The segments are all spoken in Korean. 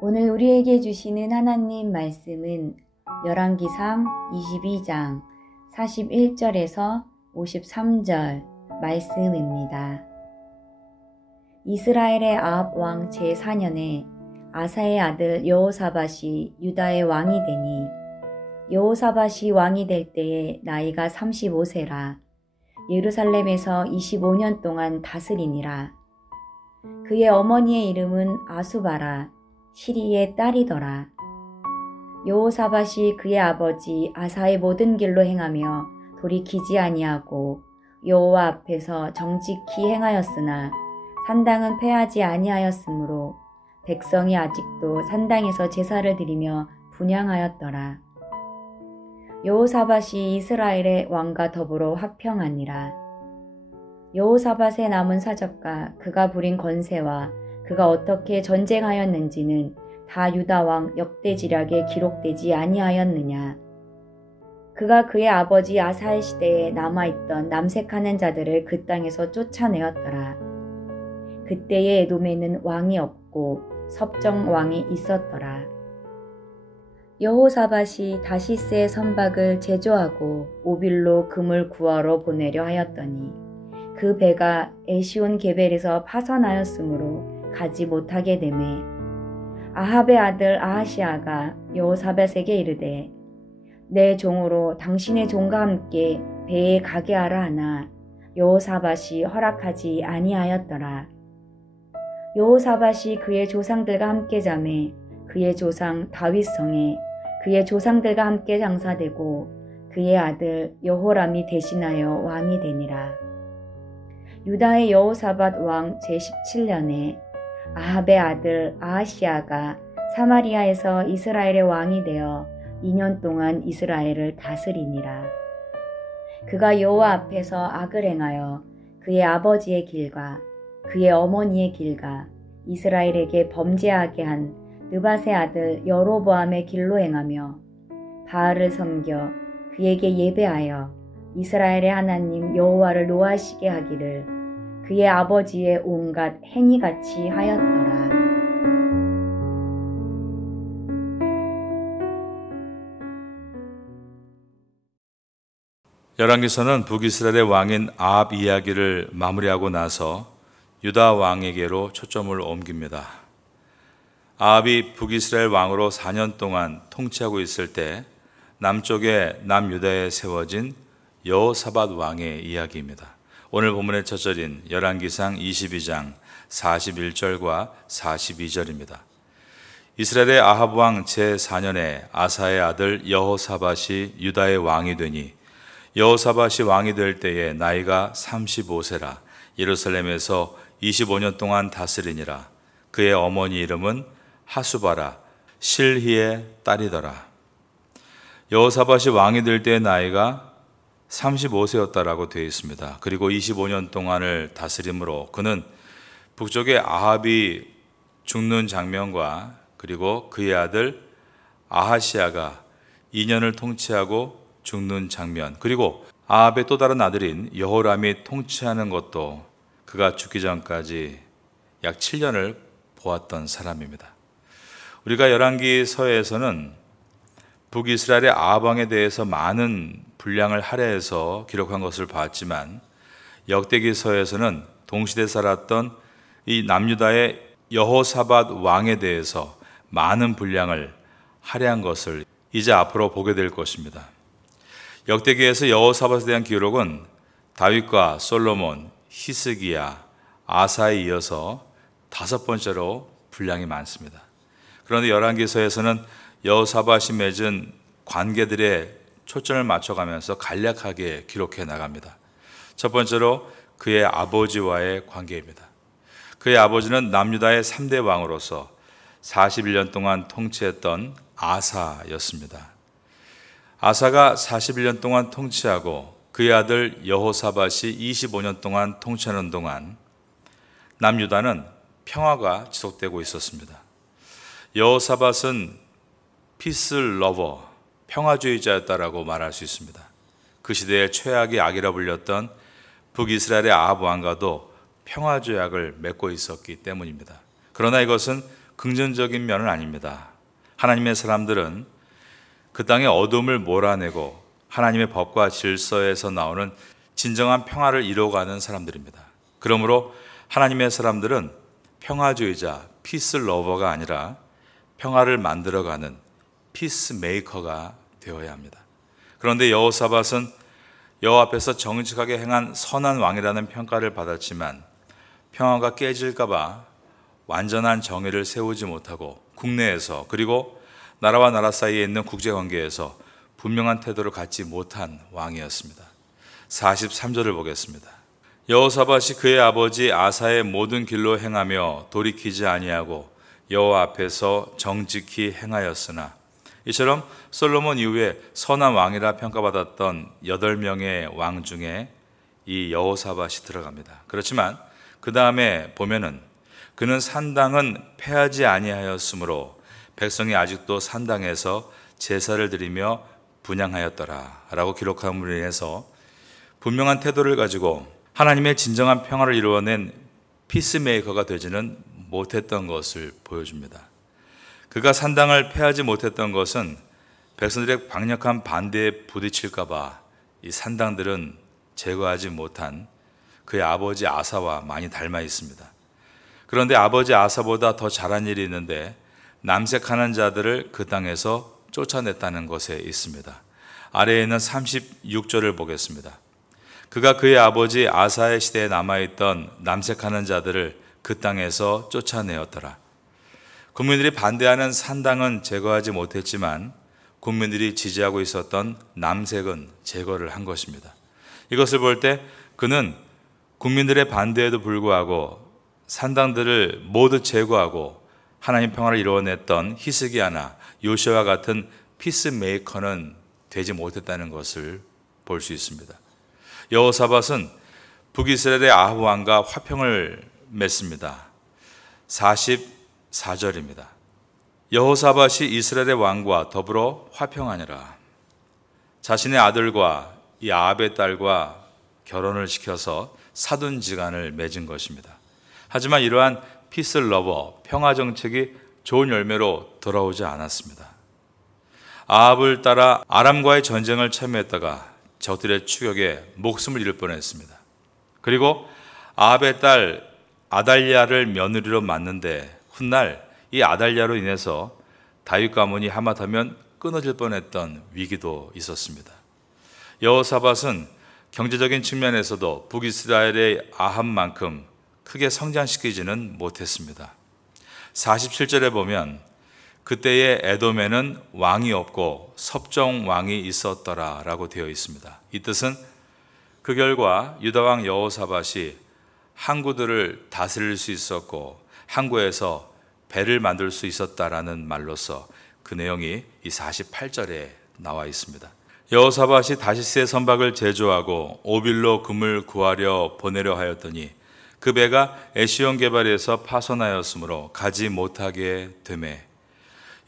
오늘 우리에게 주시는 하나님 말씀은 열왕기상 22장 41절에서 53절 말씀입니다. 이스라엘의 아합 왕 제4년에 아사의 아들 여호사밧이 유다의 왕이 되니 여호사밧이 왕이 될 때에 나이가 35세라 예루살렘에서 25년 동안 다스리니라. 그의 어머니의 이름은 아수바라 시리의 딸이더라. 여호사밧이 그의 아버지 아사의 모든 길로 행하며 돌이키지 아니하고 여호와 앞에서 정직히 행하였으나 산당은 패하지 아니하였으므로 백성이 아직도 산당에서 제사를 드리며 분향하였더라. 여호사밧이 이스라엘의 왕과 더불어 화평하니라. 여호사밧의 남은 사적과 그가 부린 건세와 그가 어떻게 전쟁하였는지는 다 유다 왕 역대지략에 기록되지 아니하였느냐. 그가 그의 아버지 아사의 시대에 남아있던 남색하는 자들을 그 땅에서 쫓아내었더라. 그때의 에돔에는 왕이 없고 섭정 왕이 있었더라. 여호사밧이 다시스의 선박을 제조하고 오빌로 금을 구하러 보내려 하였더니 그 배가 에시온 게벨에서 파선하였으므로 가지 못하게 되매 아합의 아들 아하시아가 여호사밧에게 이르되 내 종으로 당신의 종과 함께 배에 가게 하라 하나 여호사밧이 허락하지 아니하였더라. 여호사밧이 그의 조상들과 함께 자매 그의 조상 다윗성에 그의 조상들과 함께 장사되고 그의 아들 여호람이 대신하여 왕이 되니라. 유다의 여호사밧 왕 제17년에 아합의 아들 아하시아가 사마리아에서 이스라엘의 왕이 되어 2년 동안 이스라엘을 다스리니라. 그가 여호와 앞에서 악을 행하여 그의 아버지의 길과 그의 어머니의 길과 이스라엘에게 범죄하게 한 느밧의 아들 여로보암의 길로 행하며 바알을 섬겨 그에게 예배하여 이스라엘의 하나님 여호와를 노하시게 하기를 그의 아버지의 온갖 행위같이 하였더라. 열왕기서는 북이스라엘의 왕인 아합 이야기를 마무리하고 나서 유다 왕에게로 초점을 옮깁니다. 아합이 북이스라엘 왕으로 4년 동안 통치하고 있을 때 남쪽에 남유다에 세워진 여호사밧 왕의 이야기입니다. 오늘 본문의 첫 절인 열왕기상 22장 41절과 42절입니다. 이스라엘의 아합 왕 제4년에 아사의 아들 여호사밧이 유다의 왕이 되니 여호사밧이 왕이 될 때에 나이가 35세라 예루살렘에서 25년 동안 다스리니라. 그의 어머니 이름은 하수바라 실히의 딸이더라. 여호사밧이 왕이 될 때의 나이가 35세였다라고 되어 있습니다. 그리고 25년 동안을 다스림으로 그는 북쪽의 아합이 죽는 장면과 그리고 그의 아들 아하시아가 2년을 통치하고 죽는 장면, 그리고 아합의 또 다른 아들인 여호람이 통치하는 것도 그가 죽기 전까지 약 7년을 보았던 사람입니다. 우리가 열왕기서에서는 북이스라엘의 아합 왕에 대해서 많은 분량을 할애해서 기록한 것을 봤지만 역대기서에서는 동시대에 살았던 이 남유다의 여호사밧 왕에 대해서 많은 분량을 할애한 것을 이제 앞으로 보게 될 것입니다. 역대기에서 여호사밧에 대한 기록은 다윗과 솔로몬, 히스기야, 아사에 이어서 5번째로 분량이 많습니다. 그런데 열왕기서에서는 여호사밧이 맺은 관계들의 초점을 맞춰가면서 간략하게 기록해 나갑니다. 첫 번째로 그의 아버지와의 관계입니다. 그의 아버지는 남유다의 3대 왕으로서 41년 동안 통치했던 아사였습니다. 아사가 41년 동안 통치하고 그의 아들 여호사밧이 25년 동안 통치하는 동안 남유다는 평화가 지속되고 있었습니다. 여호사밧은 피스 러버, 평화주의자였다라고 말할 수 있습니다. 그 시대의 최악의 악이라 불렸던 북이스라엘의 아합 왕과도 평화조약을 맺고 있었기 때문입니다. 그러나 이것은 긍정적인 면은 아닙니다. 하나님의 사람들은 그 땅의 어둠을 몰아내고 하나님의 법과 질서에서 나오는 진정한 평화를 이루어가는 사람들입니다. 그러므로 하나님의 사람들은 평화주의자, 피스 러버가 아니라 평화를 만들어가는 피스 메이커가 되어야 합니다. 그런데 여호사밧은 여호와 앞에서 정직하게 행한 선한 왕이라는 평가를 받았지만 평화가 깨질까 봐 완전한 정의를 세우지 못하고 국내에서 그리고 나라와 나라 사이에 있는 국제관계에서 분명한 태도를 갖지 못한 왕이었습니다. 43절을 보겠습니다. 여호사밧이 그의 아버지 아사의 모든 길로 행하며 돌이키지 아니하고 여호와 앞에서 정직히 행하였으나, 이처럼 솔로몬 이후에 선한 왕이라 평가받았던 8명의 왕 중에 이 여호사밧이 들어갑니다. 그렇지만 그 다음에 보면은 그는 산당은 폐하지 아니하였으므로 백성이 아직도 산당에서 제사를 드리며 분향하였더라 라고 기록함으로 인해서 분명한 태도를 가지고 하나님의 진정한 평화를 이루어낸 피스메이커가 되지는 못했던 것을 보여줍니다. 그가 산당을 폐하지 못했던 것은 백성들의 강력한 반대에 부딪힐까 봐 이 산당들은 제거하지 못한 그의 아버지 아사와 많이 닮아 있습니다. 그런데 아버지 아사보다 더 잘한 일이 있는데 남색하는 자들을 그 땅에서 쫓아냈다는 것에 있습니다. 아래에 있는 36절을 보겠습니다. 그가 그의 아버지 아사의 시대에 남아있던 남색하는 자들을 그 땅에서 쫓아내었더라. 국민들이 반대하는 산당은 제거하지 못했지만 국민들이 지지하고 있었던 남색은 제거를 한 것입니다. 이것을 볼 때 그는 국민들의 반대에도 불구하고 산당들을 모두 제거하고 하나님 평화를 이루어냈던 히스기야나 요시아와 같은 피스메이커는 되지 못했다는 것을 볼 수 있습니다. 여호사밧은 북이스라엘의 아합 왕과 화평을 맺습니다. 44절입니다. 여호사밧이 이스라엘의 왕과 더불어 화평하니라. 자신의 아들과 이 아합의 딸과 결혼을 시켜서 사돈지간을 맺은 것입니다. 하지만 이러한 피스 러버, 평화 정책이 좋은 열매로 돌아오지 않았습니다. 아합을 따라 아람과의 전쟁을 참여했다가 적들의 추격에 목숨을 잃을 뻔했습니다. 그리고 아합의 딸 아달랴를 며느리로 맞는데 훗날 이 아달랴로 인해서 다윗 가문이 하마터면 끊어질 뻔했던 위기도 있었습니다. 여호사밧은 경제적인 측면에서도 북이스라엘의 아합만큼 크게 성장시키지는 못했습니다. 47절에 보면 그때의 에돔에는 왕이 없고 섭정 왕이 있었더라 라고 되어 있습니다. 이 뜻은 그 결과 유다왕 여호사밧이 항구들을 다스릴 수 있었고 항구에서 배를 만들 수 있었다라는 말로서 그 내용이 이 48절에 나와 있습니다. 여호사밧이 다시스의 선박을 제조하고 오빌로 금을 구하려 보내려 하였더니 그 배가 에시온 게발에서 파손하였으므로 가지 못하게 되매.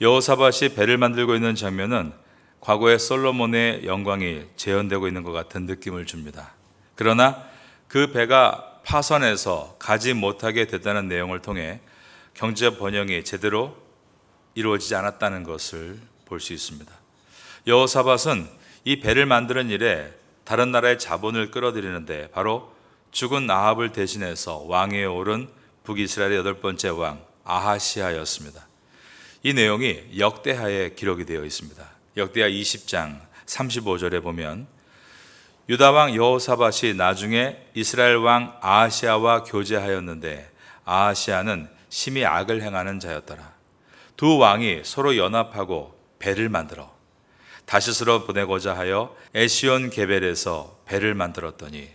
여호사밧이 배를 만들고 있는 장면은 과거의 솔로몬의 영광이 재현되고 있는 것 같은 느낌을 줍니다. 그러나 그 배가 파손해서 가지 못하게 됐다는 내용을 통해 경제 번영이 제대로 이루어지지 않았다는 것을 볼 수 있습니다. 여호사밧은 이 배를 만드는 일에 다른 나라의 자본을 끌어들이는데 바로 죽은 아합을 대신해서 왕위에 오른 북이스라엘의 8번째 왕 아하시아였습니다. 이 내용이 역대하에 기록이 되어 있습니다. 역대하 20장 35절에 보면 유다 왕 여호사밧이 나중에 이스라엘 왕 아하시아와 교제하였는데 아하시아는 심히 악을 행하는 자였더라. 두 왕이 서로 연합하고 배를 만들어 다시스로 보내고자 하여 에시온 게벨에서 배를 만들었더니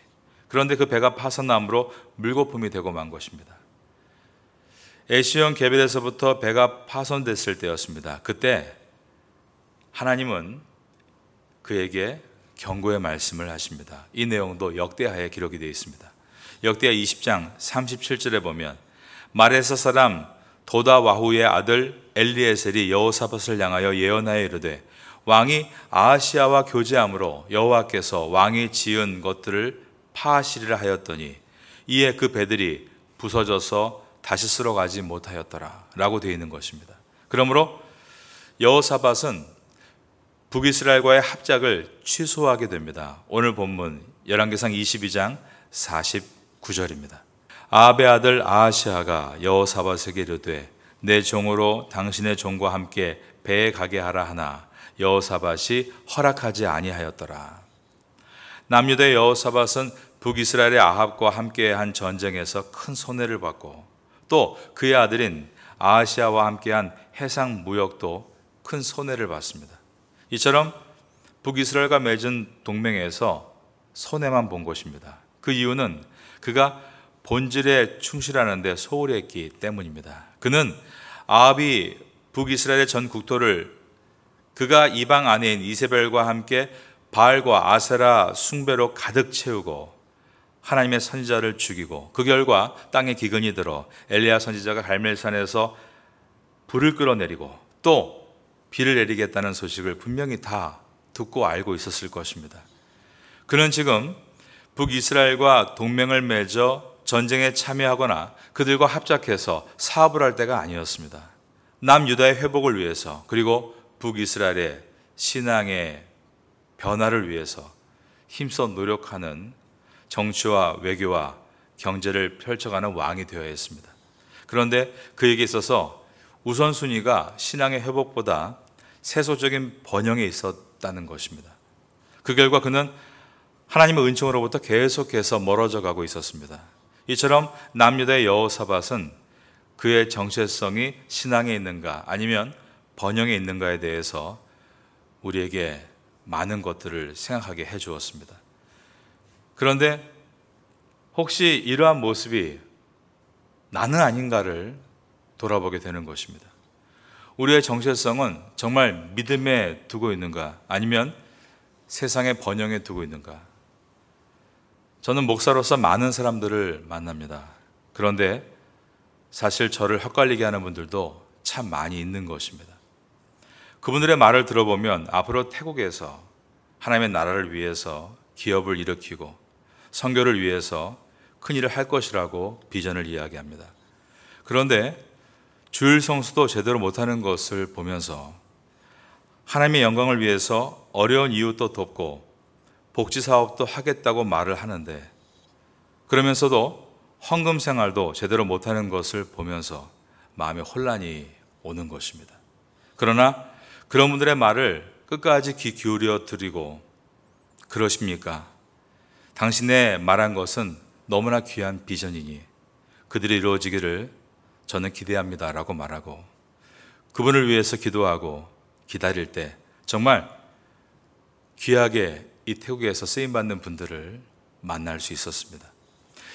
그런데 그 배가 파손남으로 물거품이 되고 만 것입니다. 에시온 게벨에서부터 배가 파손됐을 때였습니다. 그때 하나님은 그에게 경고의 말씀을 하십니다. 이 내용도 역대하에 기록이 되어 있습니다. 역대하 20장 37절에 보면 마레사 사람 도다와후의 아들 엘리에셀이 여호사밧을 향하여 예언하여 이르되 왕이 아하시아와 교제함으로 여호와께서 왕이 지은 것들을 파하시리라 하였더니 이에 그 배들이 부서져서 다시스로 가지 못하였더라 라고 되어 있는 것입니다. 그러므로 여호사밧은 북이스라엘과의 합작을 취소하게 됩니다. 오늘 본문 열왕기상 22장 49절입니다. 아합의 아들 아하시아가 여호사밧에게 이르되 내 종으로 당신의 종과 함께 배에 가게 하라 하나 여호사밧이 허락하지 아니하였더라. 남유다의 여호사밧은 북이스라엘의 아합과 함께한 전쟁에서 큰 손해를 받고 또 그의 아들인 아하시아와 함께한 해상 무역도 큰 손해를 받습니다. 이처럼 북이스라엘과 맺은 동맹에서 손해만 본 것입니다. 그 이유는 그가 본질에 충실하는데 소홀히 했기 때문입니다. 그는 아합이 북이스라엘의 전 국토를 그가 이방 아내인 이세벨과 함께 바알과 아세라 숭배로 가득 채우고 하나님의 선지자를 죽이고 그 결과 땅에 기근이 들어 엘리야 선지자가 갈멜산에서 불을 끌어내리고 또 비를 내리겠다는 소식을 분명히 다 듣고 알고 있었을 것입니다. 그는 지금 북이스라엘과 동맹을 맺어 전쟁에 참여하거나 그들과 합작해서 사업을 할 때가 아니었습니다. 남유다의 회복을 위해서 그리고 북이스라엘의 신앙의 변화를 위해서 힘써 노력하는 정치와 외교와 경제를 펼쳐가는 왕이 되어야 했습니다. 그런데 그에게 있어서 우선순위가 신앙의 회복보다 세속적인 번영에 있었다는 것입니다. 그 결과 그는 하나님의 은총으로부터 계속해서 멀어져 가고 있었습니다. 이처럼 남유다의 여호사밧은 그의 정체성이 신앙에 있는가 아니면 번영에 있는가에 대해서 우리에게 많은 것들을 생각하게 해 주었습니다. 그런데 혹시 이러한 모습이 나는 아닌가를 돌아보게 되는 것입니다. 우리의 정체성은 정말 믿음에 두고 있는가 아니면 세상의 번영에 두고 있는가? 저는 목사로서 많은 사람들을 만납니다. 그런데 사실 저를 헛갈리게 하는 분들도 참 많이 있는 것입니다. 그분들의 말을 들어보면 앞으로 태국에서 하나님의 나라를 위해서 기업을 일으키고 선교를 위해서 큰 일을 할 것이라고 비전을 이야기합니다. 그런데 주일 성수도 제대로 못하는 것을 보면서 하나님의 영광을 위해서 어려운 이웃도 돕고 복지 사업도 하겠다고 말을 하는데 그러면서도 헌금 생활도 제대로 못하는 것을 보면서 마음에 혼란이 오는 것입니다. 그러나 그런 분들의 말을 끝까지 귀 기울여 드리고 그러십니까? 당신의 말한 것은 너무나 귀한 비전이니 그들이 이루어지기를 저는 기대합니다 라고 말하고 그분을 위해서 기도하고 기다릴 때 정말 귀하게 이 태국에서 쓰임받는 분들을 만날 수 있었습니다.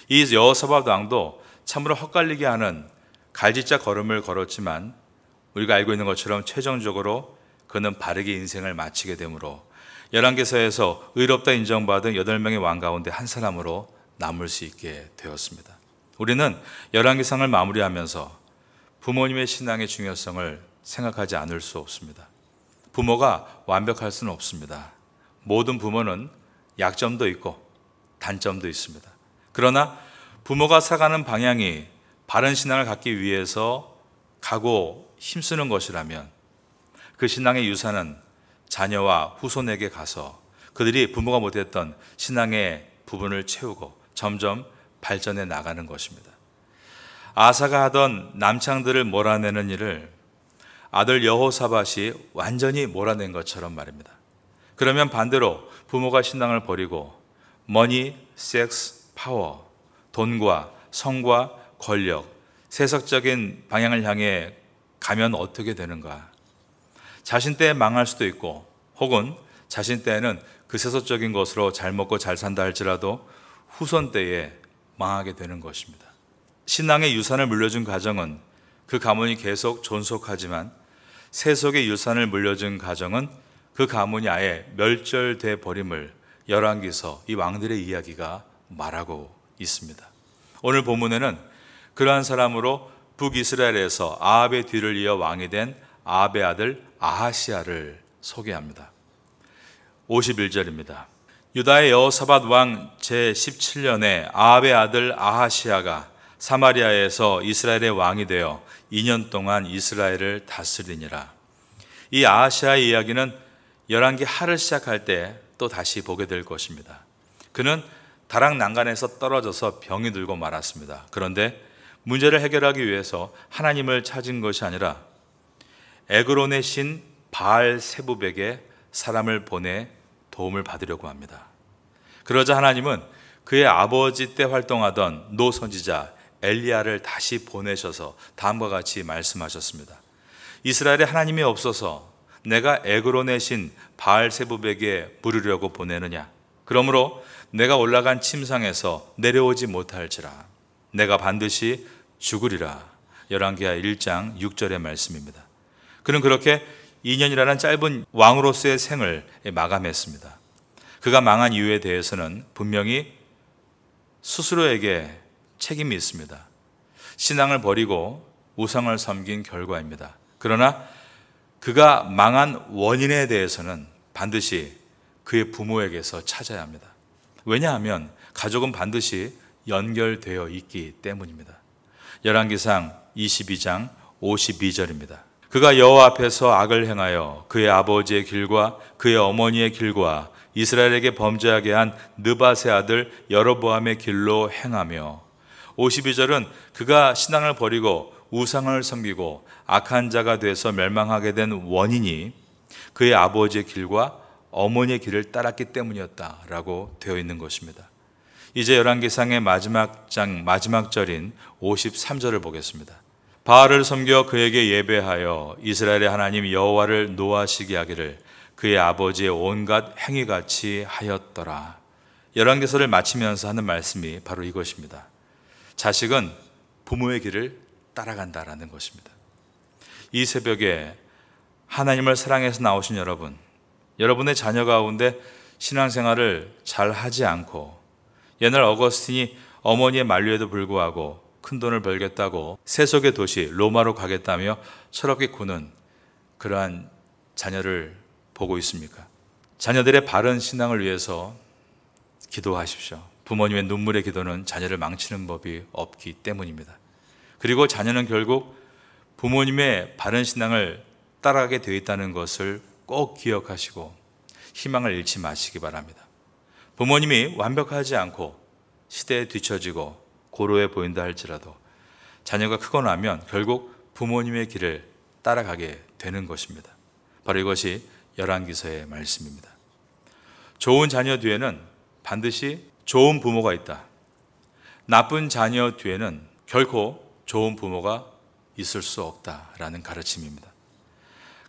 이 여호사밧 왕도 참으로 헛갈리게 하는 갈지자 걸음을 걸었지만 우리가 알고 있는 것처럼 최종적으로 그는 바르게 인생을 마치게 되므로 열왕기서에서 의롭다 인정받은 8명의 왕 가운데 한 사람으로 남을 수 있게 되었습니다. 우리는 열왕기상을 마무리하면서 부모님의 신앙의 중요성을 생각하지 않을 수 없습니다. 부모가 완벽할 수는 없습니다. 모든 부모는 약점도 있고 단점도 있습니다. 그러나 부모가 살아가는 방향이 바른 신앙을 갖기 위해서 가고 힘쓰는 것이라면 그 신앙의 유산은 자녀와 후손에게 가서 그들이 부모가 못했던 신앙의 부분을 채우고 점점 발전해 나가는 것입니다. 아사가 하던 남창들을 몰아내는 일을 아들 여호사밧이 완전히 몰아낸 것처럼 말입니다. 그러면 반대로 부모가 신앙을 버리고 머니, 섹스, 파워, 돈과 성과 권력, 세속적인 방향을 향해 가면 어떻게 되는가? 자신 때에 망할 수도 있고 혹은 자신 때에는 그 세속적인 것으로 잘 먹고 잘 산다 할지라도 후손 때에 망하게 되는 것입니다. 신앙의 유산을 물려준 가정은 그 가문이 계속 존속하지만 세속의 유산을 물려준 가정은 그 가문이 아예 멸절돼 버림을 열왕기서 이 왕들의 이야기가 말하고 있습니다. 오늘 본문에는 그러한 사람으로 북이스라엘에서 아합의 뒤를 이어 왕이 된 아합의 아들 아하시아를 소개합니다. 51절입니다. 유다의 여호사밧 왕 제17년에 아합의 아들 아하시아가 사마리아에서 이스라엘의 왕이 되어 2년 동안 이스라엘을 다스리니라. 이 아하시아의 이야기는 열왕기 하를 시작할 때 또 다시 보게 될 것입니다. 그는 다락 난간에서 떨어져서 병이 들고 말았습니다. 그런데 문제를 해결하기 위해서 하나님을 찾은 것이 아니라 에그론의 신 바알 세부백에 사람을 보내 도움을 받으려고 합니다. 그러자 하나님은 그의 아버지 때 활동하던 노 선지자 엘리야를 다시 보내셔서 다음과 같이 말씀하셨습니다. 이스라엘에 하나님이 없어서 내가 에그론의 신 바알 세부백에 물으려고 보내느냐? 그러므로 내가 올라간 침상에서 내려오지 못할지라 내가 반드시 죽으리라. 열왕기하 1장 6절의 말씀입니다. 그는 그렇게 2년이라는 짧은 왕으로서의 생을 마감했습니다. 그가 망한 이유에 대해서는 분명히 스스로에게 책임이 있습니다. 신앙을 버리고 우상을 섬긴 결과입니다. 그러나 그가 망한 원인에 대해서는 반드시 그의 부모에게서 찾아야 합니다. 왜냐하면 가족은 반드시 연결되어 있기 때문입니다. 열왕기상 22장 52절입니다. 그가 여호와 앞에서 악을 행하여 그의 아버지의 길과 그의 어머니의 길과 이스라엘에게 범죄하게 한 느밧의 아들 여로보암의 길로 행하며, 52절은 그가 신앙을 버리고 우상을 섬기고 악한 자가 돼서 멸망하게 된 원인이 그의 아버지의 길과 어머니의 길을 따랐기 때문이었다라고 되어 있는 것입니다. 이제 열왕기상의 마지막 장 마지막 절인 53절을 보겠습니다. 바알을 섬겨 그에게 예배하여 이스라엘의 하나님 여호와를 노하시게 하기를 그의 아버지의 온갖 행위같이 하였더라. 열왕기서를 마치면서 하는 말씀이 바로 이것입니다. 자식은 부모의 길을 따라간다라는 것입니다. 이 새벽에 하나님을 사랑해서 나오신 여러분, 여러분의 자녀 가운데 신앙생활을 잘 하지 않고 옛날 어거스틴이 어머니의 만류에도 불구하고 큰돈을 벌겠다고 세속의 도시 로마로 가겠다며 철없게 구는 그러한 자녀를 보고 있습니까? 자녀들의 바른 신앙을 위해서 기도하십시오. 부모님의 눈물의 기도는 자녀를 망치는 법이 없기 때문입니다. 그리고 자녀는 결국 부모님의 바른 신앙을 따라가게 되어 있다는 것을 꼭 기억하시고 희망을 잃지 마시기 바랍니다. 부모님이 완벽하지 않고 시대에 뒤처지고 고로해 보인다 할지라도 자녀가 크고 나면 결국 부모님의 길을 따라가게 되는 것입니다. 바로 이것이 열왕기서의 말씀입니다. 좋은 자녀 뒤에는 반드시 좋은 부모가 있다. 나쁜 자녀 뒤에는 결코 좋은 부모가 있을 수 없다라는 가르침입니다.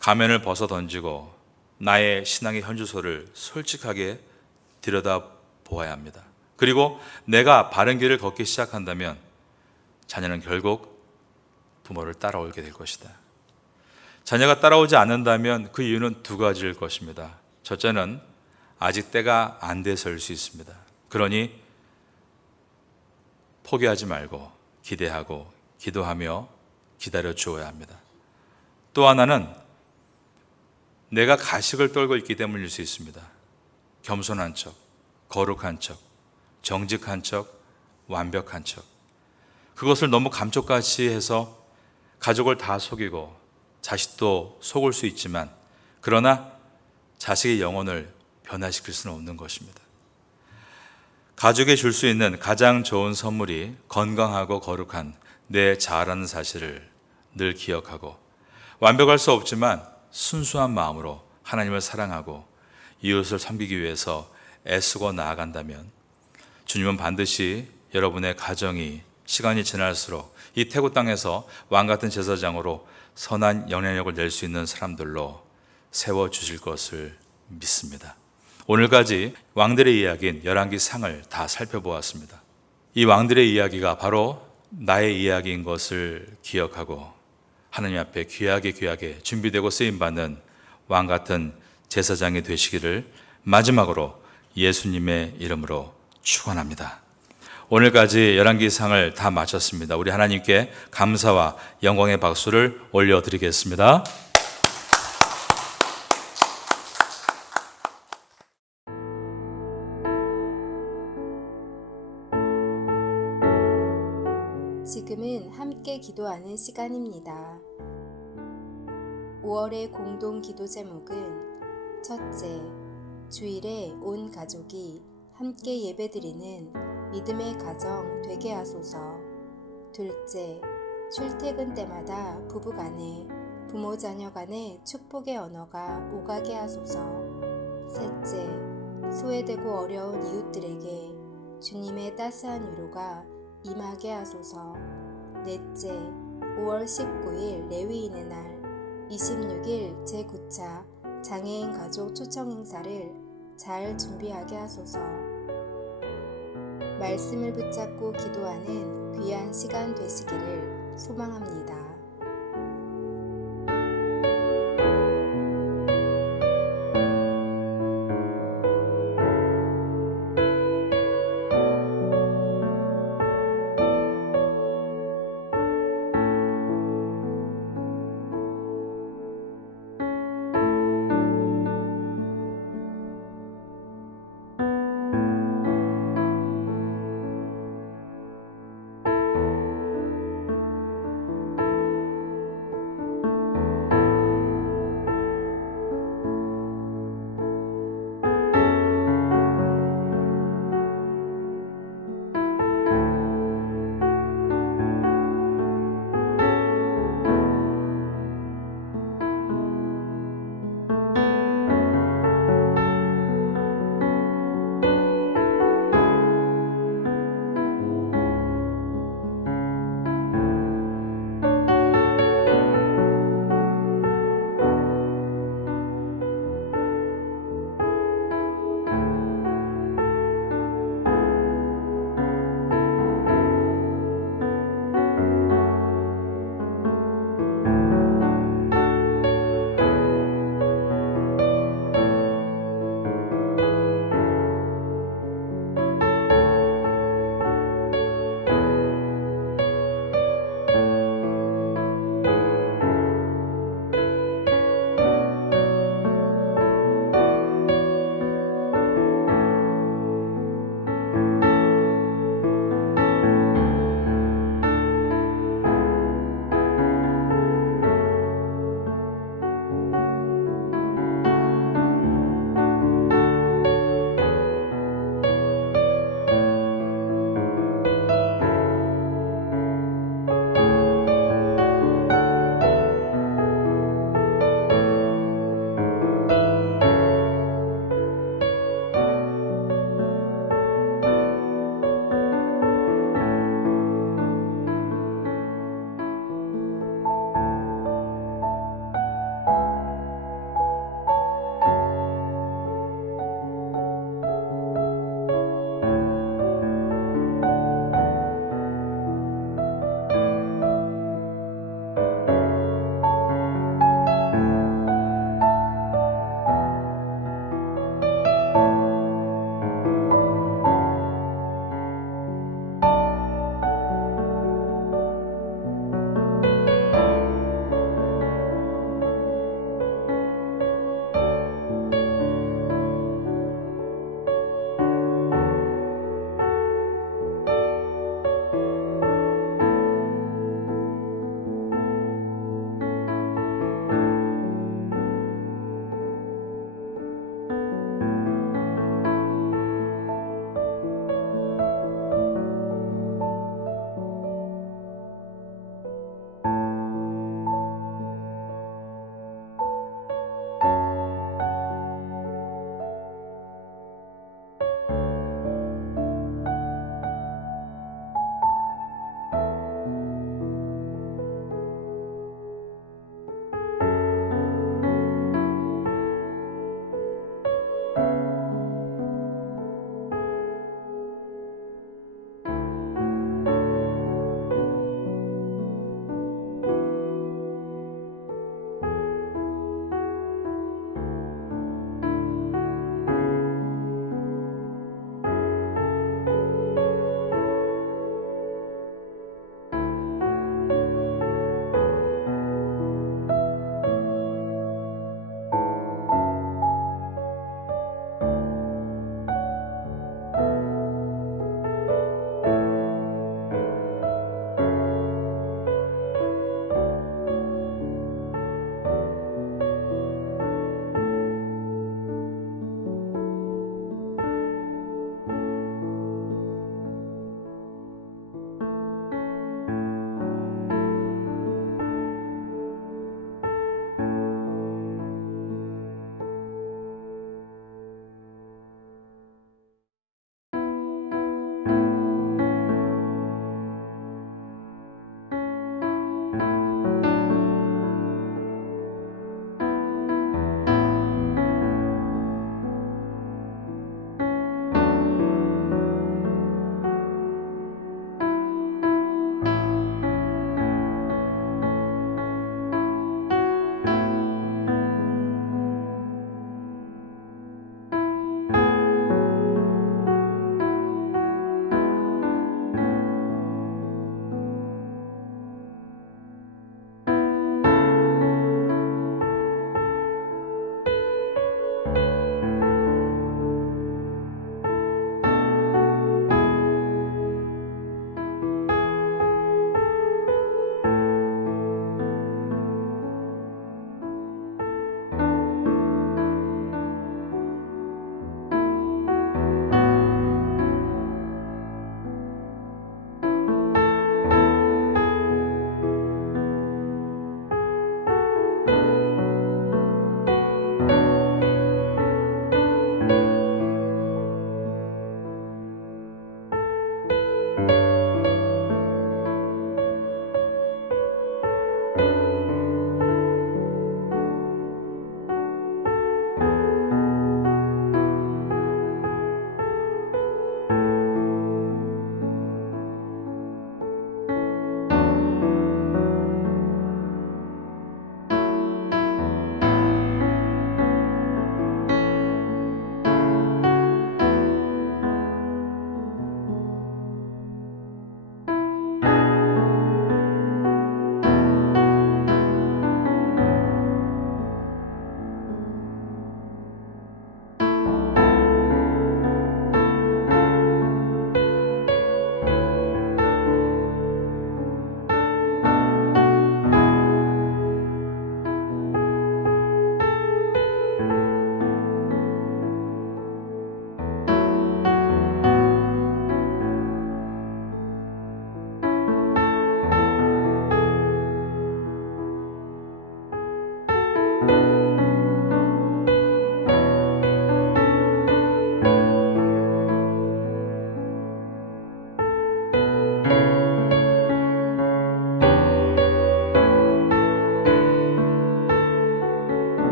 가면을 벗어 던지고 나의 신앙의 현주소를 솔직하게 들여다 보아야 합니다. 그리고 내가 바른 길을 걷기 시작한다면 자녀는 결국 부모를 따라오게 될 것이다. 자녀가 따라오지 않는다면 그 이유는 두 가지일 것입니다. 첫째는 아직 때가 안 돼서일 수 있습니다. 그러니 포기하지 말고 기대하고 기도하며 기다려 주어야 합니다. 또 하나는 내가 가식을 떨고 있기 때문일 수 있습니다. 겸손한 척, 거룩한 척, 정직한 척, 완벽한 척. 그것을 너무 감쪽같이 해서 가족을 다 속이고 자식도 속을 수 있지만, 그러나 자식의 영혼을 변화시킬 수는 없는 것입니다. 가족에 줄 수 있는 가장 좋은 선물이 건강하고 거룩한 내 자아라는 사실을 늘 기억하고, 완벽할 수 없지만 순수한 마음으로 하나님을 사랑하고 이웃을 섬기기 위해서 애쓰고 나아간다면 주님은 반드시 여러분의 가정이 시간이 지날수록 이 태국 땅에서 왕같은 제사장으로 선한 영향력을 낼 수 있는 사람들로 세워주실 것을 믿습니다. 오늘까지 왕들의 이야기인 열왕기상을 다 살펴보았습니다. 이 왕들의 이야기가 바로 나의 이야기인 것을 기억하고 하나님 앞에 귀하게 준비되고 쓰임받는 왕같은 제사장이 되시기를 마지막으로 예수님의 이름으로 축원합니다. 오늘까지 열왕기상을 다 마쳤습니다. 우리 하나님께 감사와 영광의 박수를 올려드리겠습니다. 기도하는 시간입니다. 5월의 공동 기도 제목은 첫째, 주일에 온 가족이 함께 예배드리는 믿음의 가정 되게 하소서. 둘째, 출퇴근 때마다 부부간에 부모 자녀 간의 축복의 언어가 오가게 하소서. 셋째, 소외되고 어려운 이웃들에게 주님의 따스한 위로가 임하게 하소서. 넷째, 5월 19일 레위인의 날, 26일 제9차 장애인 가족 초청 행사를 잘 준비하게 하소서. 말씀을 붙잡고 기도하는 귀한 시간 되시기를 소망합니다.